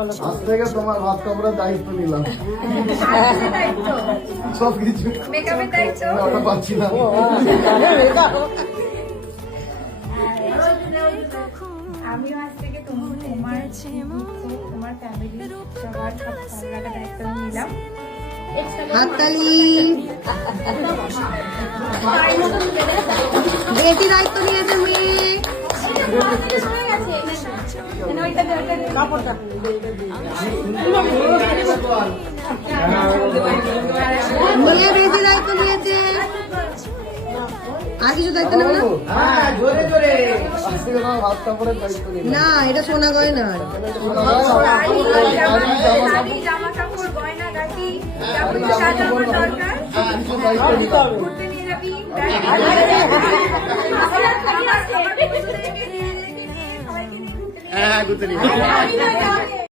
আজ থেকে তোমার ভাত কাপড়ের দায়িত্ব নিলাম। সবকিছু মেকআপের দায়িত্ব ওটা পাচ্ছি না। আমিও আজ থেকে তোমার ফ্যামিলি সবার সব দায়িত্ব নিলাম। হাততালি। বেশি দায়িত্ব নিয়েছে মেয়ে। মেয়ে বেশি দায়িত্ব নিয়েছে। আর কিছু দায়িত্ব নেবে না? আজ থেকে তোমার ভাত কাপড়ের দায়িত্ব নিলাম। না, এটা সোনা গয়না। জামা কাপড় গয়না গাটি যাবতীয় সাজানোর দরকার দায়িত্ব নিলাম। ঘুরতে নিয়ে যাবি হ্যাঁ, ঘুরতে নিয়ে